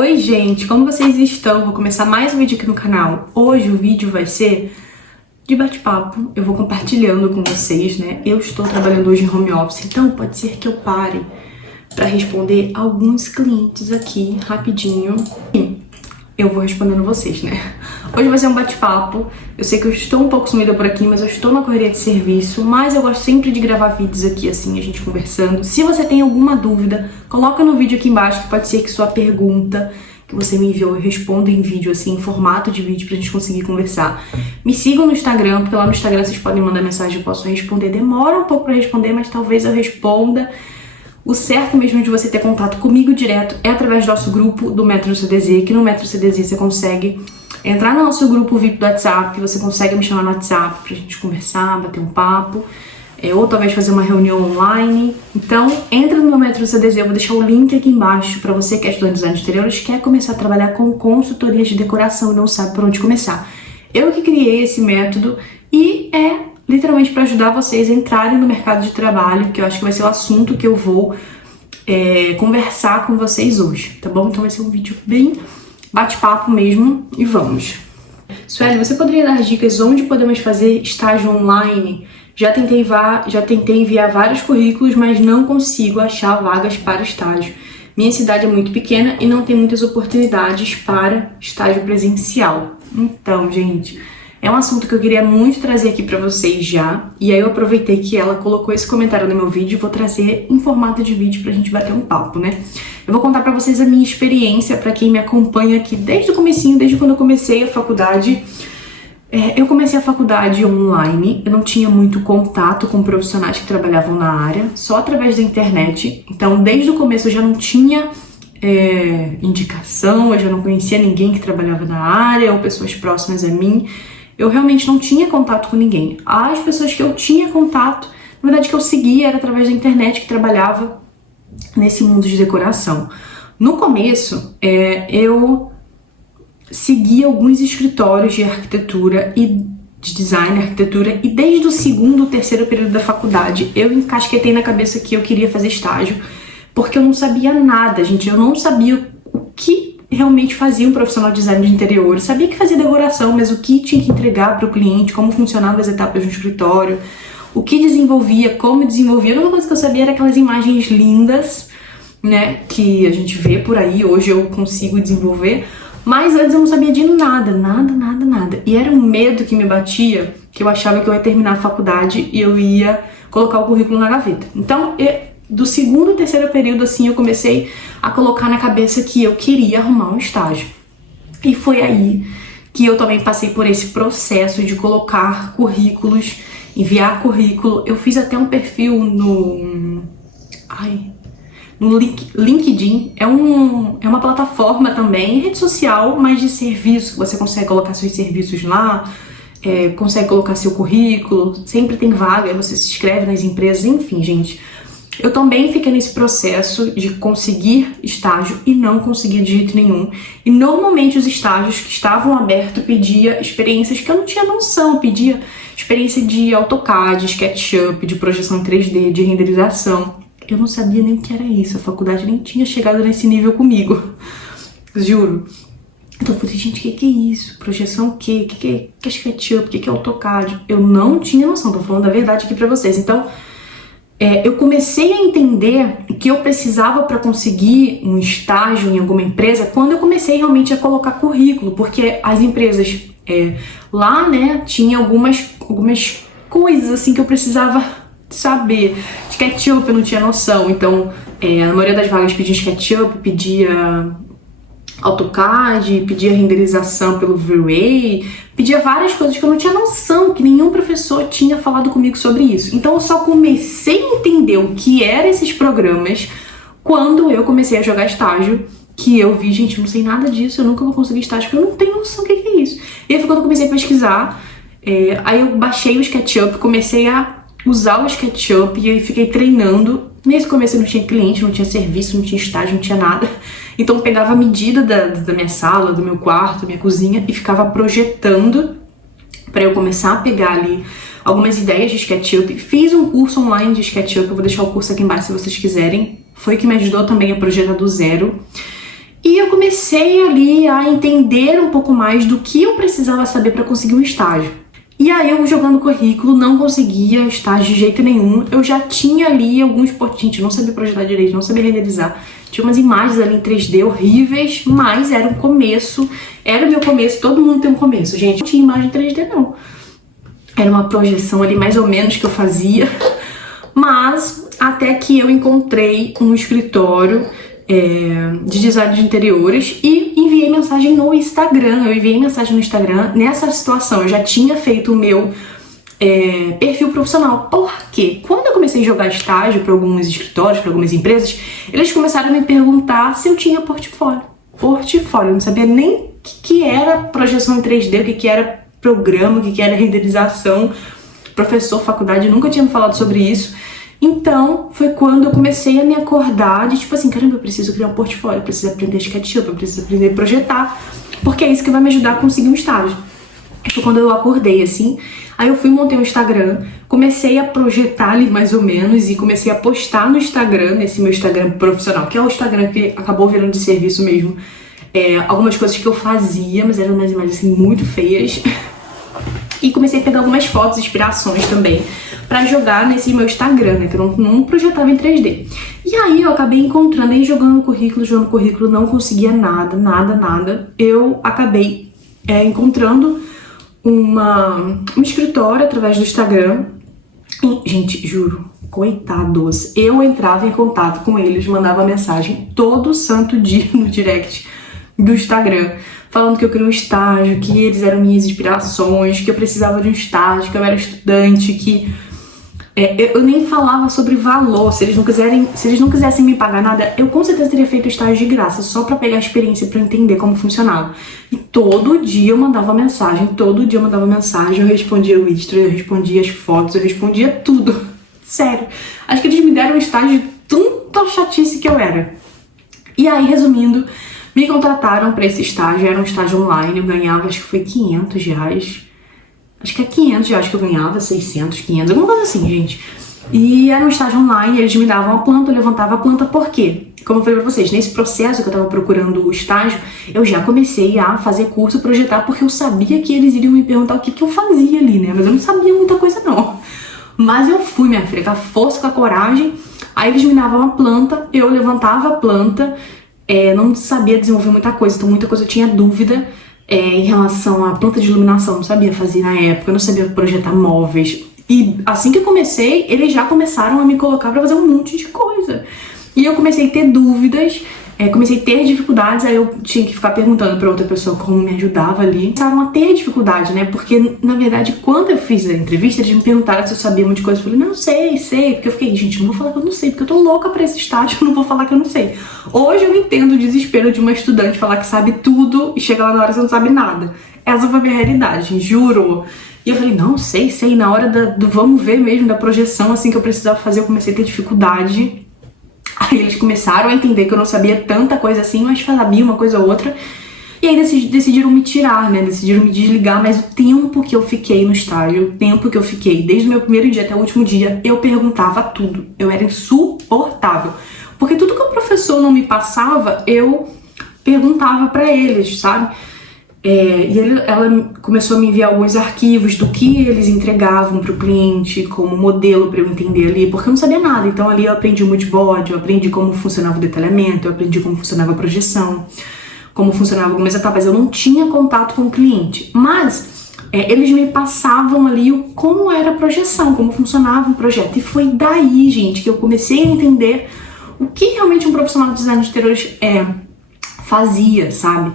Oi gente, como vocês estão? Vou começar mais um vídeo aqui no canal. Hoje o vídeo vai ser de bate-papo, eu vou compartilhando com vocês, né? Eu estou trabalhando hoje em home office, então pode ser que eu pare para responder alguns clientes aqui rapidinho. Eu vou respondendo vocês, né? Hoje vai ser um bate-papo. Eu sei que eu estou um pouco sumida por aqui, mas eu estou na correria de serviço. Mas eu gosto sempre de gravar vídeos aqui, assim, a gente conversando. Se você tem alguma dúvida, coloca no vídeo aqui embaixo, que pode ser que sua pergunta que você me enviou eu responda em vídeo, assim, em formato de vídeo, pra gente conseguir conversar. Me sigam no Instagram, porque lá no Instagram vocês podem mandar mensagem, eu posso responder. Demora um pouco pra responder, mas talvez eu responda. O certo mesmo de você ter contato comigo direto é através do nosso grupo do Método CDZ, que no Método CDZ você consegue entrar no nosso grupo VIP do WhatsApp, você consegue me chamar no WhatsApp pra gente conversar, bater um papo, ou talvez fazer uma reunião online. Então, entra no meu Método CDZ, eu vou deixar o link aqui embaixo pra você que é estudante de design de interiores, quer começar a trabalhar com consultorias de decoração e não sabe por onde começar. Eu que criei esse método e é literalmente para ajudar vocês a entrarem no mercado de trabalho, que eu acho que vai ser o assunto que eu vou conversar com vocês hoje, tá bom? Então vai ser um vídeo bem bate-papo mesmo e vamos. Sueli, você poderia dar dicas onde podemos fazer estágio online? Já tentei enviar vários currículos, mas não consigo achar vagas para estágio. Minha cidade é muito pequena e não tem muitas oportunidades para estágio presencial. Então, gente, é um assunto que eu queria muito trazer aqui pra vocês já, e aí eu aproveitei que ela colocou esse comentário no meu vídeo e vou trazer em formato de vídeo pra gente bater um papo, né? Eu vou contar pra vocês a minha experiência, pra quem me acompanha aqui desde o comecinho, desde quando eu comecei a faculdade. Eu comecei a faculdade online, eu não tinha muito contato com profissionais que trabalhavam na área, só através da internet. Então, desde o começo eu já não tinha indicação, eu já não conhecia ninguém que trabalhava na área ou pessoas próximas a mim. Eu realmente não tinha contato com ninguém. As pessoas que eu tinha contato, na verdade que eu seguia, era através da internet, que trabalhava nesse mundo de decoração. No começo, eu seguia alguns escritórios de arquitetura e de design, arquitetura, e desde o segundo, terceiro período da faculdade, eu encasquetei na cabeça que eu queria fazer estágio, porque eu não sabia nada, gente. Eu não sabia o que realmente fazia um profissional de design de interior. Eu sabia que fazia decoração, mas o que tinha que entregar para o cliente, como funcionavam as etapas do escritório, o que desenvolvia, como desenvolvia. A única coisa que eu sabia era aquelas imagens lindas, né, que a gente vê por aí. Hoje eu consigo desenvolver, mas antes eu não sabia de nada. E era um medo que me batia, que eu achava que eu ia terminar a faculdade e eu ia colocar o currículo na gaveta. Então, do segundo e terceiro período, assim, eu comecei a colocar na cabeça que eu queria arrumar um estágio. E foi aí que eu também passei por esse processo de colocar currículos, enviar currículo. Eu fiz até um perfil no LinkedIn. É uma plataforma também, rede social, mas de serviço, que você consegue colocar seus serviços lá, consegue colocar seu currículo, sempre tem vaga, você se inscreve nas empresas, enfim, gente. Eu também fiquei nesse processo de conseguir estágio e não conseguia de jeito nenhum. E normalmente os estágios que estavam abertos pedia experiências que eu não tinha noção. Pedia experiência de AutoCAD, SketchUp, de projeção em 3D, de renderização. Eu não sabia nem o que era isso. A faculdade nem tinha chegado nesse nível comigo. Juro. Então eu falei, gente, o que é isso? Projeção o quê? O que é SketchUp? O que é AutoCAD? Eu não tinha noção. Tô falando a verdade aqui pra vocês. Então, eu comecei a entender o que eu precisava para conseguir um estágio em alguma empresa quando eu comecei realmente a colocar currículo, porque as empresas lá, né, tinha algumas coisas assim que eu precisava saber. SketchUp eu não tinha noção, então a maioria das vagas pedia SketchUp, pedia AutoCAD, pedia renderização pelo V-Ray, pedia várias coisas que eu não tinha noção, que nenhum professor tinha falado comigo sobre isso. Então eu só comecei a entender o que eram esses programas quando eu comecei a jogar estágio, que eu vi, gente, eu não sei nada disso, eu nunca vou conseguir estágio, porque eu não tenho noção do que é isso. E aí foi quando eu comecei a pesquisar, aí eu baixei o SketchUp, comecei a usar o SketchUp e aí fiquei treinando. Nesse começo eu não tinha cliente, não tinha serviço, não tinha estágio, não tinha nada. Então eu pegava a medida da minha sala, do meu quarto, da minha cozinha e ficava projetando para eu começar a pegar ali algumas ideias de SketchUp. Fiz um curso online de SketchUp, eu vou deixar o curso aqui embaixo se vocês quiserem. Foi que me ajudou também a projetar do zero. E eu comecei comecei ali a entender um pouco mais do que eu precisava saber para conseguir um estágio. E aí eu jogando currículo, não conseguia estágio de jeito nenhum. Eu já tinha ali alguns gente, não sabia projetar direito, não sabia renderizar. Tinha umas imagens ali em 3D horríveis, mas era um começo. Era o meu começo, todo mundo tem um começo, gente. Não tinha imagem em 3D, não. Era uma projeção ali mais ou menos que eu fazia. Mas até que eu encontrei um escritório de design de interiores e enviei mensagem no Instagram. Eu enviei mensagem no Instagram nessa situação. Eu já tinha feito o meu perfil profissional. Porque quando eu comecei a jogar estágio para alguns escritórios, para algumas empresas, eles começaram a me perguntar se eu tinha portfólio. Portfólio, eu não sabia nem o que era projeção em 3D, o que era programa, o que era renderização. Professor, faculdade, nunca tinha me falado sobre isso. Então, foi quando eu comecei a me acordar de tipo assim, caramba, eu preciso criar um portfólio, eu preciso aprender SketchUp, eu preciso aprender a projetar, porque é isso que vai me ajudar a conseguir um estágio. Foi quando eu acordei, assim, aí eu fui, montei um Instagram, comecei a projetar ali mais ou menos e comecei a postar no Instagram, nesse meu Instagram profissional, que é o Instagram que acabou virando de serviço mesmo, algumas coisas que eu fazia, mas eram umas imagens assim muito feias. E comecei a pegar algumas fotos, inspirações também, pra jogar nesse meu Instagram, né? Que eu não projetava em 3D. E aí eu acabei encontrando, aí jogando currículo, não conseguia nada. Eu acabei encontrando um escritório através do Instagram. E, gente, juro, coitados. Eu entrava em contato com eles, mandava mensagem todo santo dia no direct do Instagram, falando que eu queria um estágio, que eles eram minhas inspirações, que eu precisava de um estágio, que eu era estudante, que eu nem falava sobre valor. Se eles não quisessem me pagar nada, eu com certeza teria feito o estágio de graça, só pra pegar a experiência, pra entender como funcionava. E todo dia eu mandava mensagem, eu respondia o Instagram, eu respondia as fotos, eu respondia tudo. Sério. Acho que eles me deram um estágio de tanta chatice que eu era. E aí, resumindo, me contrataram pra esse estágio, era um estágio online, eu ganhava, acho que foi R$500. Acho que é R$500 que eu ganhava, 600, 500, alguma coisa assim, gente. E era um estágio online, eles me davam a planta, eu levantava a planta, por quê? Como eu falei pra vocês, nesse processo que eu tava procurando o estágio, eu já comecei a fazer curso, projetar, porque eu sabia que eles iriam me perguntar o que eu fazia ali, né? Mas eu não sabia muita coisa, não. Mas eu fui, minha filha, com a força, com a coragem. Aí eles me davam a planta, eu levantava a planta, não sabia desenvolver muita coisa, então muita coisa eu tinha dúvida em relação à planta de iluminação, não sabia fazer na época, eu não sabia projetar móveis. E assim que eu comecei, eles já começaram a me colocar pra fazer um monte de coisa. E eu comecei a ter dúvidas, comecei a ter dificuldades, aí eu tinha que ficar perguntando pra outra pessoa como me ajudava ali. Começaram a ter dificuldade, né? Porque, na verdade, quando eu fiz a entrevista, eles me perguntaram se eu sabia muita coisa. Eu falei, não, sei. Porque eu fiquei, gente, não vou falar que eu não sei, porque eu tô louca pra esse estágio, eu não vou falar que eu não sei. Hoje eu entendo o desespero de uma estudante falar que sabe tudo e chega lá na hora e você não sabe nada. Essa foi a minha realidade, juro. E eu falei, não, sei. Na hora do vamos ver mesmo, da projeção, assim, que eu precisava fazer, eu comecei a ter dificuldade. Aí eles começaram a entender que eu não sabia tanta coisa assim, mas sabia uma coisa ou outra. E aí decidiram me tirar, né? Decidiram me desligar, mas o tempo que eu fiquei no estágio, desde o meu primeiro dia até o último dia, eu perguntava tudo. Eu era insuportável. Porque tudo que o professor não me passava, eu perguntava pra eles, sabe? Ela começou a me enviar alguns arquivos do que eles entregavam pro cliente como modelo pra eu entender ali, porque eu não sabia nada. Então ali eu aprendi o moodboard, eu aprendi como funcionava o detalhamento, eu aprendi como funcionava a projeção, como funcionava algumas etapas. Eu não tinha contato com o cliente, mas eles me passavam ali como era a projeção, como funcionava o projeto. E foi daí, gente, que eu comecei a entender o que realmente um profissional de design de interiores fazia, sabe?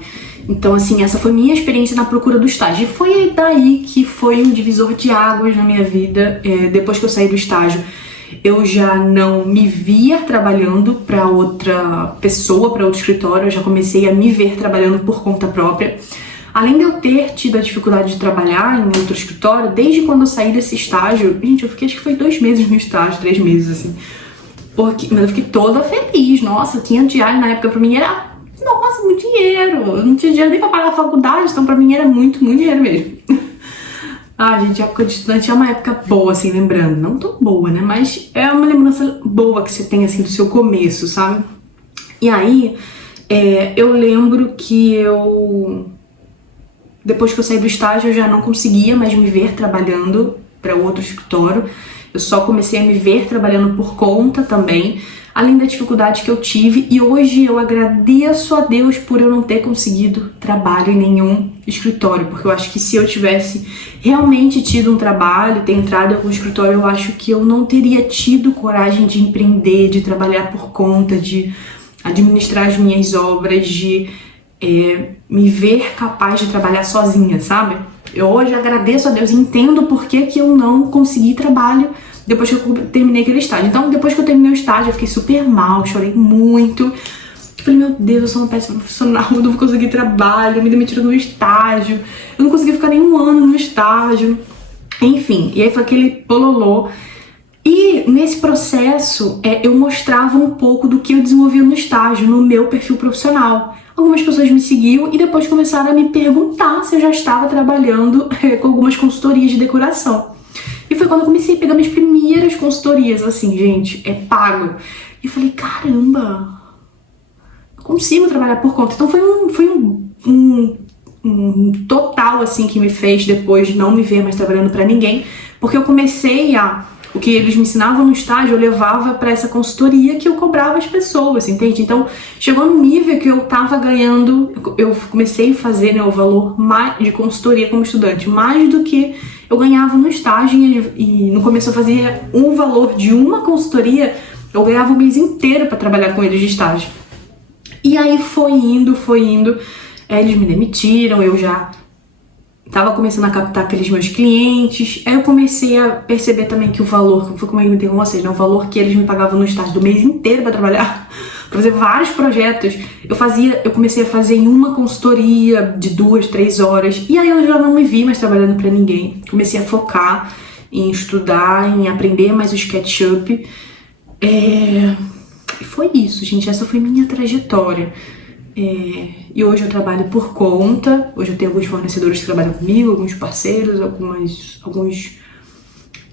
Então, assim, essa foi minha experiência na procura do estágio. E foi daí que foi um divisor de águas na minha vida. Depois que eu saí do estágio, eu já não me via trabalhando para outra pessoa, para outro escritório. Eu já comecei a me ver trabalhando por conta própria. Além de eu ter tido a dificuldade de trabalhar em outro escritório, desde quando eu saí desse estágio, gente, eu fiquei, acho que foi 2 meses no estágio, 3 meses, assim. Mas eu fiquei toda feliz. Nossa, R$500 na época pra mim era... Nossa, muito dinheiro. Eu não tinha dinheiro nem pra pagar a faculdade, então pra mim era muito, muito dinheiro mesmo. Gente, a época de estudante é uma época boa, assim, lembrando. Não tão boa, né? Mas é uma lembrança boa que você tem, assim, do seu começo, sabe? E aí, Eu lembro que depois que eu saí do estágio, eu já não conseguia mais me ver trabalhando para outro escritório. Eu só comecei a me ver trabalhando por conta também, além da dificuldade que eu tive. E hoje eu agradeço a Deus por eu não ter conseguido trabalho em nenhum escritório, porque eu acho que se eu tivesse realmente tido um trabalho, ter entrado em algum escritório, eu acho que eu não teria tido coragem de empreender, de trabalhar por conta, de administrar as minhas obras, de me ver capaz de trabalhar sozinha, sabe? Eu hoje agradeço a Deus e entendo por que eu não consegui trabalho depois que eu terminei aquele estágio. Então, depois que eu terminei o estágio, eu fiquei super mal, chorei muito. Falei, meu Deus, eu sou uma péssima profissional, eu não vou conseguir trabalho, me demitiram no estágio, eu não consegui ficar nem um ano no estágio. Enfim, e aí foi aquele pololô. E nesse processo, eu mostrava um pouco do que eu desenvolvia no estágio, no meu perfil profissional. Algumas pessoas me seguiam e depois começaram a me perguntar se eu já estava trabalhando com algumas consultorias de decoração. E foi quando eu comecei a pegar minhas primeiras consultorias, assim, gente, pago. E eu falei, caramba, eu consigo trabalhar por conta. Então foi um total, assim, que me fez depois não me ver mais trabalhando pra ninguém, porque eu comecei o que eles me ensinavam no estágio, eu levava para essa consultoria que eu cobrava as pessoas, entende? Então, chegou num nível que eu tava ganhando, eu comecei a fazer, né, o valor de consultoria como estudante, mais do que eu ganhava no estágio, e no começo eu fazia um valor de uma consultoria, eu ganhava o mês inteiro para trabalhar com eles de estágio. E aí foi indo, eles me demitiram, eu já tava começando a captar aqueles meus clientes. Aí eu comecei a perceber também que o valor, foi como eu comentei com vocês, né? O valor que eles me pagavam no estágio do mês inteiro pra trabalhar, pra fazer vários projetos, eu comecei a fazer em uma consultoria de 2, 3 horas. E aí eu já não me vi mais trabalhando pra ninguém. Comecei a focar em estudar, em aprender mais o SketchUp. E foi isso, gente. Essa foi minha trajetória. E hoje eu trabalho por conta. Hoje eu tenho alguns fornecedores que trabalham comigo, alguns parceiros, algumas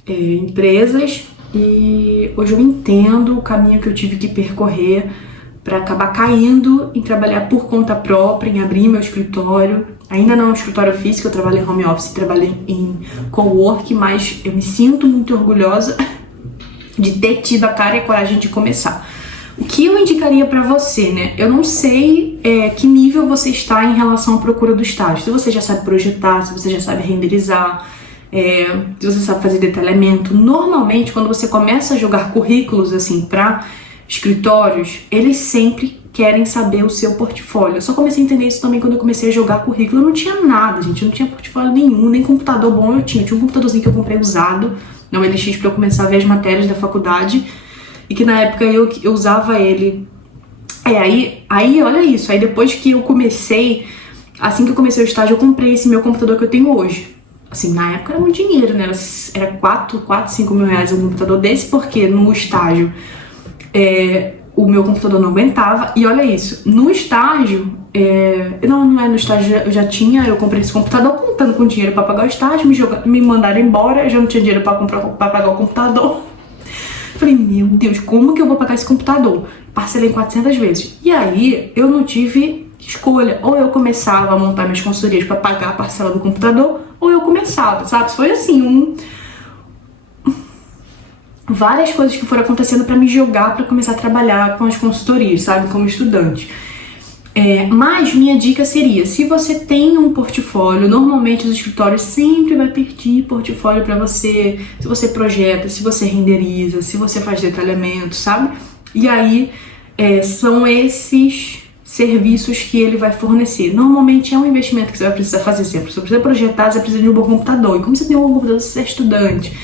empresas, e hoje eu entendo o caminho que eu tive que percorrer para acabar caindo em trabalhar por conta própria, em abrir meu escritório. Ainda não é um escritório físico, eu trabalho em home office, trabalho em cowork, mas eu me sinto muito orgulhosa de ter tido a cara e a coragem de começar. O que eu indicaria pra você, né? Eu não sei que nível você está em relação à procura do estágio. Se você já sabe projetar, se você já sabe renderizar, se você sabe fazer detalhamento. Normalmente, quando você começa a jogar currículos assim pra escritórios, eles sempre querem saber o seu portfólio. Eu só comecei a entender isso também quando eu comecei a jogar currículo. Eu não tinha nada, gente. Eu não tinha portfólio nenhum, nem computador bom eu tinha. Eu tinha um computadorzinho que eu comprei usado na OLX pra eu começar a ver as matérias da faculdade. E que na época eu usava ele. Aí olha isso. Aí depois que eu comecei, assim que eu comecei o estágio, eu comprei esse meu computador que eu tenho hoje. Assim, na época era muito dinheiro, né? Era 4, 5 mil reais um computador desse, porque no estágio o meu computador não aguentava. E olha isso, no estágio, não é no estágio, eu comprei esse computador contando com dinheiro pra pagar o estágio, me mandaram embora, eu já não tinha dinheiro pra pagar o computador. Falei, meu Deus, como que eu vou pagar esse computador? Parcelei 400 vezes. E aí, eu não tive escolha. Ou eu começava a montar minhas consultorias pra pagar a parcela do computador, ou eu começava, sabe? Foi assim, várias coisas que foram acontecendo pra me jogar pra começar a trabalhar com as consultorias, sabe? Como estudante. Mas minha dica seria, se você tem um portfólio, normalmente os escritórios sempre vai pedir portfólio pra você, se você projeta, se você renderiza, se você faz detalhamento, sabe? E aí são esses serviços que ele vai fornecer. Normalmente é um investimento que você vai precisar fazer sempre. Se você precisa projetar, você precisa de um bom computador. E como você tem um bom computador, você é estudante.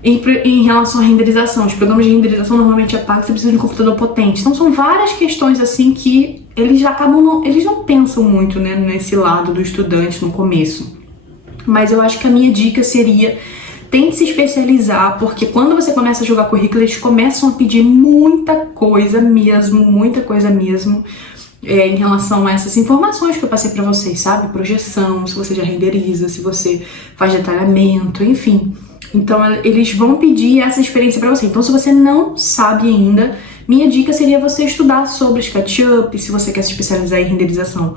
Em relação à renderização, os programas de renderização normalmente é pago, você precisa de um computador potente. Então são várias questões assim que eles eles não pensam muito, né, nesse lado do estudante no começo. Mas eu acho que a minha dica seria, tente se especializar, porque quando você começa a jogar currículo, eles começam a pedir muita coisa mesmo, em relação a essas informações que eu passei pra vocês, sabe? Projeção, se você já renderiza, se você faz detalhamento, enfim. Então eles vão pedir essa experiência pra você. Então se você não sabe ainda, Minha dica seria você estudar sobre SketchUp, se você quer se especializar em renderização.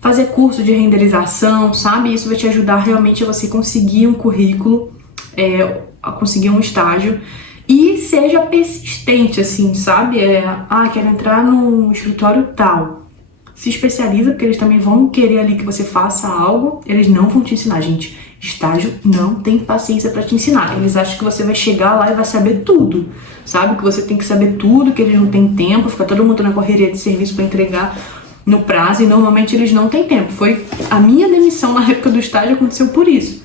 Fazer curso de renderização, sabe? Isso vai te ajudar realmente a você conseguir um currículo, a conseguir um estágio. E seja persistente, assim, sabe? Quero entrar no escritório tal. Se especializa, porque eles também vão querer ali que você faça algo. Eles não vão te ensinar, gente. Estágio não tem paciência pra te ensinar. Eles acham que você vai chegar lá e vai saber tudo, sabe? Que você tem que saber tudo, que eles não têm tempo. Fica todo mundo na correria de serviço pra entregar no prazo. E normalmente eles não têm tempo. Foi a minha demissão na época do estágio, aconteceu por isso.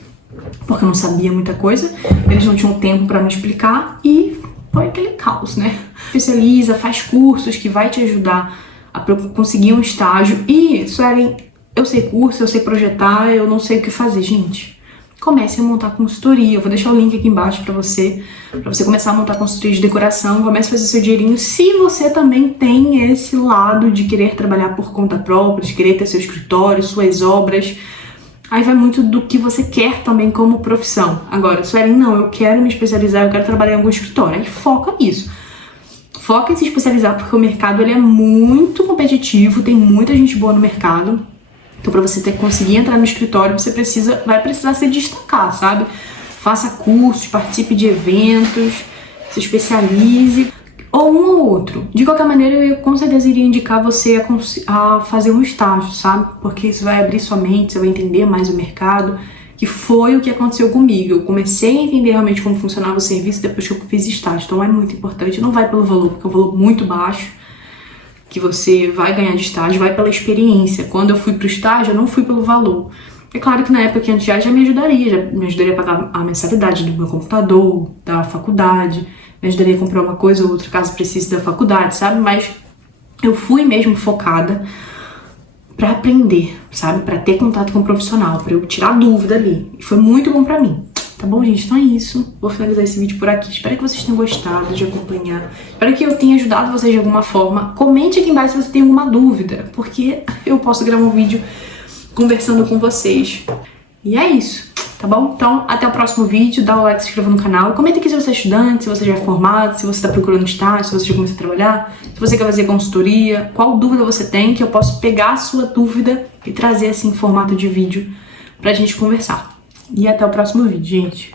Porque eu não sabia muita coisa, eles não tinham tempo pra me explicar e foi aquele caos, né? Especializa, faz cursos que vai te ajudar a conseguir um estágio. E, Suelen, eu sei curso, eu sei projetar, eu não sei o que fazer, gente. Comece a montar consultoria. Eu vou deixar o link aqui embaixo pra você começar a montar consultoria de decoração, comece a fazer seu dinheirinho. Se você também tem esse lado de querer trabalhar por conta própria, de querer ter seu escritório, suas obras, aí vai muito do que você quer também como profissão. Agora, Suelen, não, eu quero me especializar, eu quero trabalhar em algum escritório. Aí foca nisso. Foca em se especializar, porque o mercado ele é muito competitivo, tem muita gente boa no mercado. Então, para você conseguir entrar no escritório, você vai precisar se destacar, sabe? Faça cursos, participe de eventos, se especialize, ou um ou outro. De qualquer maneira, eu com certeza iria indicar você a fazer um estágio, sabe? Porque isso vai abrir sua mente, você vai entender mais o mercado, que foi o que aconteceu comigo. Eu comecei a entender realmente como funcionava o serviço depois que eu fiz estágio. Então é muito importante, não vai pelo valor, porque é um valor muito baixo que você vai ganhar de estágio, vai pela experiência. Quando eu fui pro estágio, eu não fui pelo valor. É claro que na época que antes já me ajudaria a pagar a mensalidade do meu computador, da faculdade, me ajudaria a comprar uma coisa ou outra caso precise da faculdade, sabe? Mas eu fui mesmo focada pra aprender, sabe? Pra ter contato com o profissional, pra eu tirar dúvida ali. E foi muito bom pra mim. Tá bom, gente? Então é isso. Vou finalizar esse vídeo por aqui. Espero que vocês tenham gostado de acompanhar. Espero que eu tenha ajudado vocês de alguma forma. Comente aqui embaixo se você tem alguma dúvida, porque eu posso gravar um vídeo conversando com vocês. E é isso, tá bom? Então, até o próximo vídeo. Dá o like, se inscreva no canal. Comenta aqui se você é estudante, se você já é formado, se você tá procurando estágio, se você já começou a trabalhar, se você quer fazer consultoria, qual dúvida você tem, que eu posso pegar a sua dúvida e trazer assim em formato de vídeo pra gente conversar. E até o próximo vídeo, gente.